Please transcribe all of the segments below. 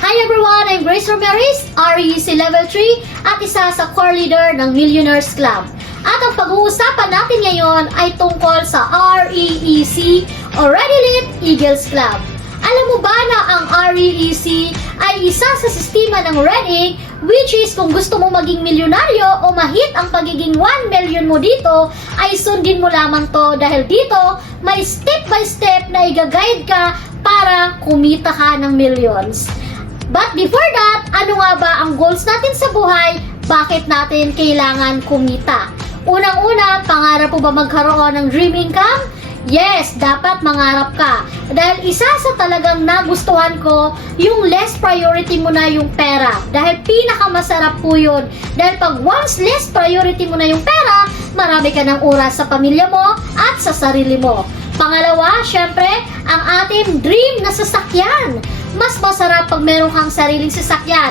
Hi everyone! I'm Grace Romeris, REC Level 3 at isa sa core leader ng Millionaires Club. At ang pag-uusapan natin ngayon ay tungkol sa REEC o Ready Lit Eagles Club. Alam mo ba na ang REEC ay isa sa sistema ng Redding, which is kung gusto mo maging milyonaryo o mahit ang pagiging 1 million mo dito, ay sundin mo lamang to dahil dito may step by step na i-guide ka para kumita ka ng millions. But before that, ano nga ba ang goals natin sa buhay? Bakit natin kailangan kumita? Unang-una, pangarap mo ba magkaroon ng dream income? Yes, dapat mangarap ka. Dahil isa sa talagang nagustuhan ko, yung less priority mo na yung pera. Dahil pinakamasarap po yun. Dahil pag once less priority mo na yung pera, marami ka ng oras sa pamilya mo at sa sarili mo. Pangalawa, syempre, ang ating dream na sasakyan. Mas masarap pag meron kang sariling sasakyan.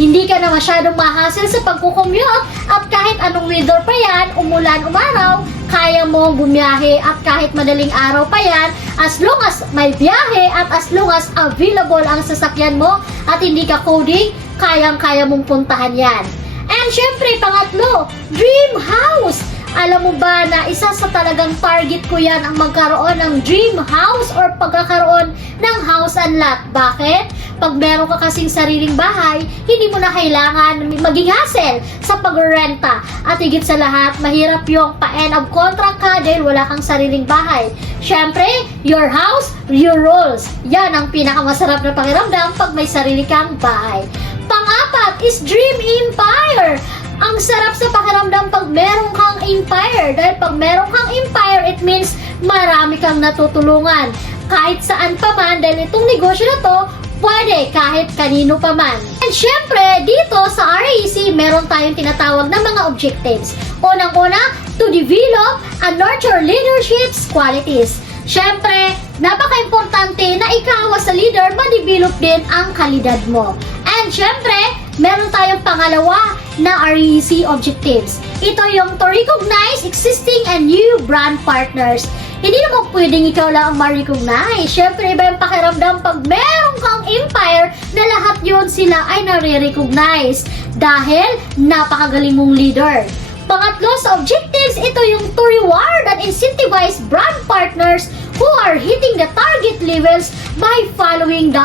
Hindi ka na masyadong mahassle sa pagkukommute at kahit anong weather pa yan, umulan, umaraw, kaya mo bumiyahe at kahit madaling araw pa yan, as long as may biyahe at as long as available ang sasakyan mo at hindi ka coding, kayang-kaya mong puntahan yan. And syempre, pangatlo, dream house! Alam mo ba na isa sa talagang target ko yan ang magkaroon ng dream house or pagkakaroon ng house and lot. Bakit? Pag meron ka kasing sariling bahay, hindi mo na kailangan maging hassle sa pagrenta. At higit sa lahat, mahirap yung pa-end of contract ka dahil wala kang sariling bahay. Syempre, your house, your rules. Yan ang pinakamasarap na pakiramdam pag may sarili kang bahay. Pang-apat is dream empire. Ang sarap sa pakiramdam pag meron kang empire. Dahil pag meron kang empire, it means marami kang natutulungan. Kahit saan pa man, dahil itong negosyo na to, pwede kahit kanino pa man. And syempre, dito sa REC, meron tayong tinatawag na mga objectives. Unang-una, to develop and nurture leadership qualities. Syempre, napaka-importante na ikaw as a leader, ma-develop din ang kalidad mo. And syempre, meron tayong pangalawa na REC objectives. Ito yung to recognize existing and new brand partners. Hindi naman pwedeng ikaw lang ang ma-recognize. Syempre, iba yung pakiramdam pag meron kang empire na lahat yun sila ay nare-recognize dahil napakagaling mong leader. Pangatlo sa objectives, ito yung to reward and incentivize brand partners who are hitting the target levels by following the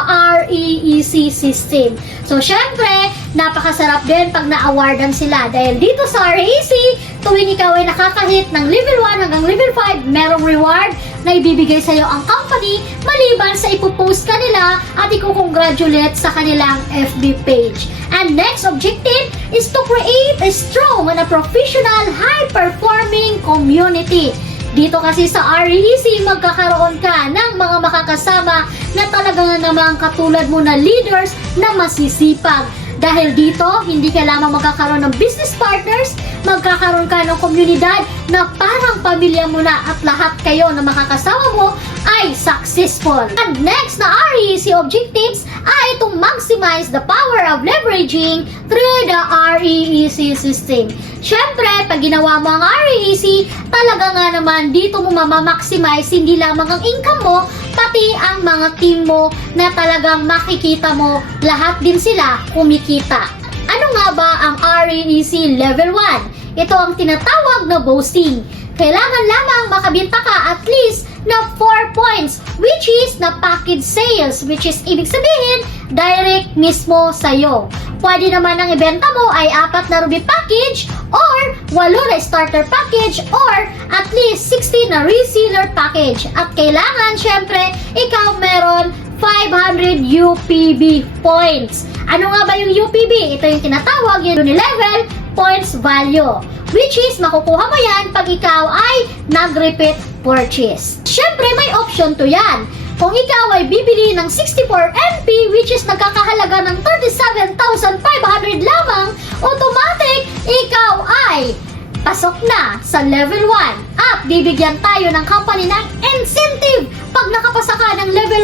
REEC system. So, syempre, napakasarap din pag na-awardan sila. Dahil dito sa REEC, tuwing ikaw ay nakakahit ng level 1 hanggang level 5, merong reward na ibibigay sa'yo ang company maliban sa ipopost ka nila at i-congratulate sa kanilang FB page. And next objective is to create a strong and a professional, high-performing community. Dito kasi sa REEC, magkakaroon ka ng mga makakasama na talagang namang katulad mo na leaders na masisipag. Dahil dito, hindi ka lamang magkakaroon ng business partners, magkakaroon ka ng komunidad na parang pamilya mo na at lahat kayo na makakasama mo ay successful. And next na REEC objectives ay itong maximize the power of leveraging through the REEC system. Syempre, pag ginawa mo ang REEC, talaga nga naman dito mo mamamaximize hindi lamang ang income mo, pati ang mga team mo na talagang makikita mo lahat din sila kumikita. Ano nga ba ang REEC Level 1? Ito ang tinatawag na boosting. Kailangan lamang makabenta ka at least na 4 points, which is na package sales, which is ibig sabihin, direct mismo sa'yo. Pwede naman ang ibenta mo ay 4 na ruby package or 8 na starter package or at least 16 na reseller package. At kailangan, syempre, ikaw meron 500 UPB points. Ano nga ba yung UPB? Ito yung tinatawag yung level points value, which is makukuha mo yan pag ikaw ay nag-repeat purchase. Syempre, may option to yan. Kung ikaw ay bibili ng 64 MP, which is nagkakahalaga ng 37,500 lamang, automatic, ikaw ay pasok na sa level 1 at bibigyan tayo ng company ng incentive pag nakapasa ka ng level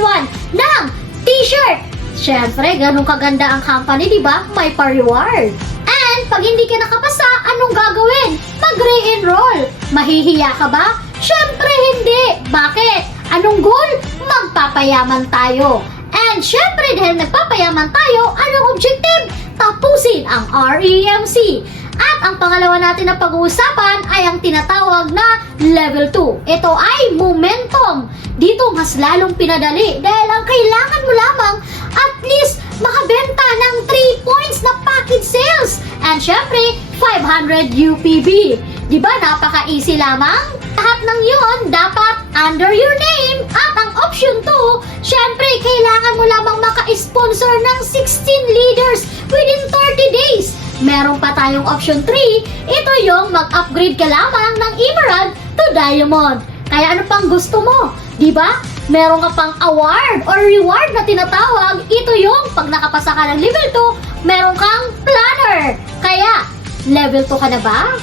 1 ng t-shirt. Syempre, ganun kaganda ang company, di ba? May pa-reward. And pag hindi ka nakapasa, anong gagawin? Mag-re-enroll. Mahihiya ka ba? Syempre hindi. Bakit? Anong goal? Magpapayaman tayo. And syempre dahil nagpapayaman tayo, anong objective? Tapusin ang REMC. At ang pangalawa natin na pag-uusapan ay ang tinatawag na level 2. Ito ay momentum. Dito mas lalong pinadali dahil ang kailangan mo lamang at least makabenta ng 3 points na package sales. And syempre, 500 UPB. Diba napaka-easy lamang? Lahat ng yun dapat under your name. At ang option 2, syempre kailangan mo lamang maka-sponsor ng 16 leaders within 30 days. Meron pa tayong option 3, ito yung mag-upgrade ka lamang ng Emerald to Diamond. Kaya ano pang gusto mo? Diba? Meron ka pang award or reward na tinatawag. Ito yung pag nakapasa ka ng level 2, meron kang planner. Kaya, level 2 ka na ba?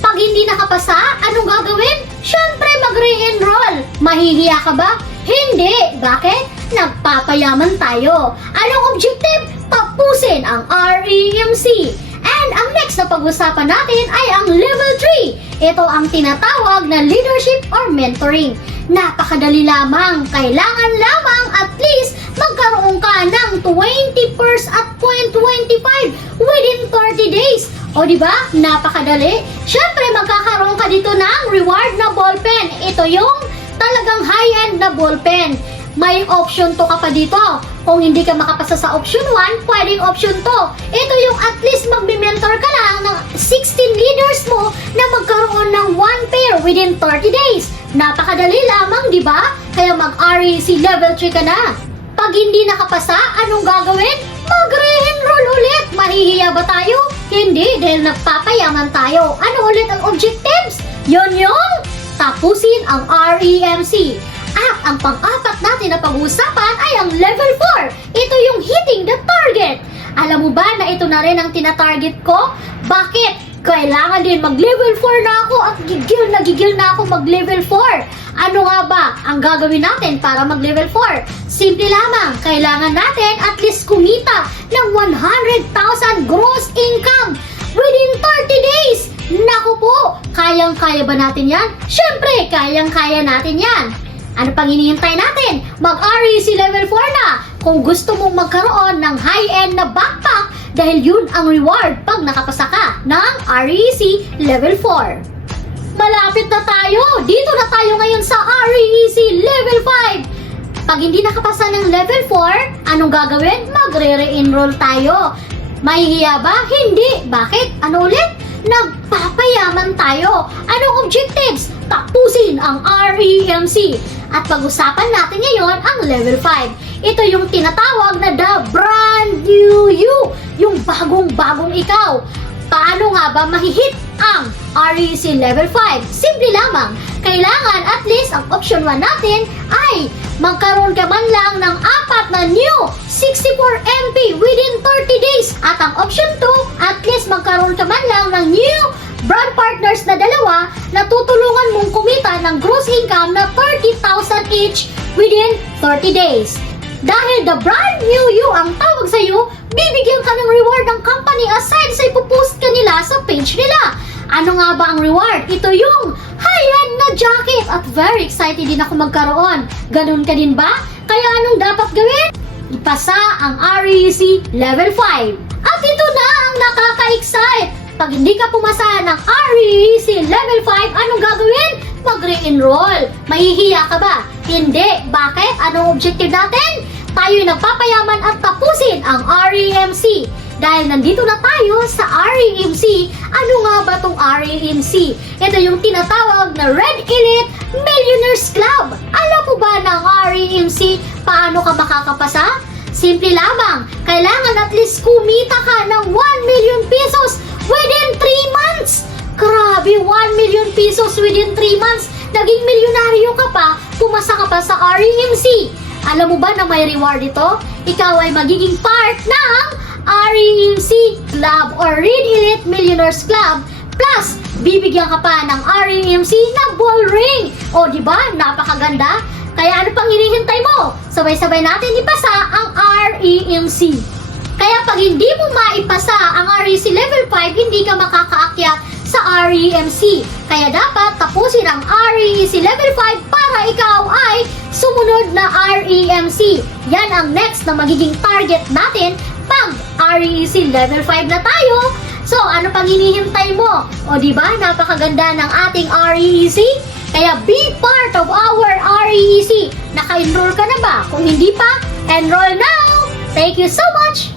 Pag hindi nakapasa, anong gagawin? Syempre mag-re-enroll. Mahihiya ka ba? Hindi. Bakit? Nagpapayaman tayo. Anong objective? Tapusin ang REMC. And ang next na pag-usapan natin ay ang level 3. Ito ang tinatawag na leadership or mentoring. Napakadali lamang. Kailangan lamang at least magkaroon ka ng 20% at 0.25 within 30 days. O diba? Napakadali. Syempre magkakaroon ka dito ng reward na ballpen. Ito yung talagang high-end na ballpen. May option 2 ka pa dito. Kung hindi ka makapasa sa option 1, pwedeng option 2. Ito yung at least magbi-mentor ka lang ng 16 leaders mo na magkaroon ng 1 pair within 30 days. Napakadali lamang, di ba? Kaya mag-REC level 3 ka na. Pag hindi nakapasa, anong gagawin? Mag-re-enroll ulit. Mahihiya ba tayo? Hindi, dahil nagpapayaman tayo. Ano ulit ang objectives? Yon yung tapusin ang REMC. At ang pang-apat natin na pag-uusapan ay ang level 4. Ito yung hitting the target. Alam mo ba na ito na rin ang tinatarget ko? Bakit? Kailangan din mag-level 4 na ako at gigil na ako mag-level 4. Ano nga ba ang gagawin natin para mag-level 4? Simple lamang, kailangan natin at least kumita ng 100,000 gross income within 30 days. Naku po, kayang-kaya ba natin yan? Syempre, kayang-kaya natin yan. Ano pang hinihintay natin? Mag-REC level 4 na kung gusto mong magkaroon ng high-end na backpack dahil yun ang reward pag nakapasa ka ng REC level 4. Malapit na tayo! Dito na tayo ngayon sa REC level 5. Pag hindi nakapasa ng level 4, anong gagawin? Magre-re-enroll tayo. Mahihiya ba? Hindi. Bakit? Ano ulit? Nagpapayaman tayo. Anong objectives? Tapusin ang REMC. At pag-usapan natin ngayon ang level 5. Ito yung tinatawag na the brand new you. Yung bagong-bagong ikaw. Paano nga ba mahihit ang REC level 5? Simple lamang. Kailangan at least ang option 1 natin ay magkaroon ka man lang ng 4 na new 64 MP within 30 days. At ang option 2, at least magkaroon ka man lang ng new brand partners na 2 na tutulungan mong kumita ng gross income na 30,000 each within 30 days. Dahil the brand new you ang tawag sa iyo, bibigyan ka ng reward ng company aside sa ipopost ka nila sa page nila. Ano nga ba ang reward? Ito yung high-end na jacket at very excited din ako magkaroon. Ganun ka din ba? Kaya anong dapat gawin? Ipasa ang REC level 5. At ito na ang nakaka-excite. Pag hindi ka pumasa ng REC level 5, anong gagawin? Mag-re-enroll. Mahihiya ka ba? Hindi. Bakit? Anong objective natin? Tayo'y nagpapayaman at tapusin ang REMC. Dahil nandito na tayo sa REMC, ano nga ba tong REMC? Ito yung tinatawag na Red Elite Millionaires Club. Alam mo ba ng REMC paano ka makakapasa? Simple lamang, kailangan at least kumita ka ng 1 million pesos within 3 months. Grabe, 1 million pesos within 3 months. Naging milyonaryo ka pa, pumasa ka pa sa REMC. Alam mo ba na may reward ito? Ikaw ay magiging part ng REMC Club or Red Elite Millionaires Club. Plus, bibigyan ka pa ng REMC na ball ring. O, di ba? Napakaganda. Kaya ano pang hinihintay mo? Sabay-sabay natin ipasa ang REMC. Kaya pag hindi mo maipasa ang REC level 5, hindi ka makakaakyat sa REMC. Kaya dapat tapusin ang REEC Level 5 para ikaw ay sumunod na REMC. Yan ang next na magiging target natin pag REEC Level 5 na tayo. So, ano pang hinihintay mo? O diba, napakaganda ng ating REEC? Kaya be part of our REEC. Naka-enroll ka na ba? Kung hindi pa, enroll now! Thank you so much!